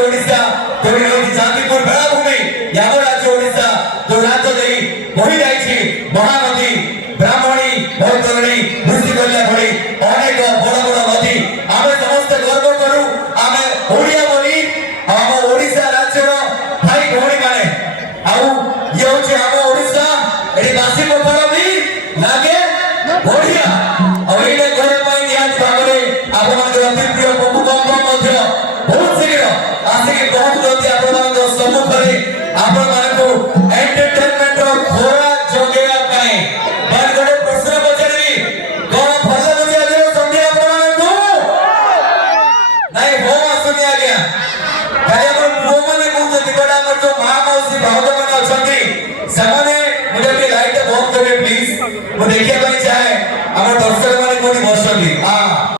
राज्य ओडिशा तेणु रही चांदीपुर बेलाभूमि याम राज्य ओडिशा जो राज्य दे बही जाइछि महानदी ब्राह्मणी भौतरणी ऋषिकल्या भली अनेक बड़ बड़ नदी आमे समस्त गर्व करू आमे ओडिया बोली हम ओडिशा राज्य भाई भौणी माने आउ ये होछि हम ओडिशा एडी बासी पथर भी लागे बढ़िया और एने घर पाई निहात भागरे आपन के अति प्रिय बंधु बांधव मध्य बहुत शीघ्र आसिके पहुंचुती आपन सम्मुखरे आपन मानकु एंटरटेनमेंट और घोड़ा जगेया पाए बार गडे प्रश्न पचारबी कोन भल बुझी आजर संध्या आपन मानकु नाही हो आसुनी आज्ञा खाली हमर पुओ माने कहउछथि बडा हमर जो मां मौसी भाउज माने अछथि समाने मुझे भी लाइट बंद करे प्लीज वो देखिए भाई चाहे हमर दर्शक माने कोनी बसली हां।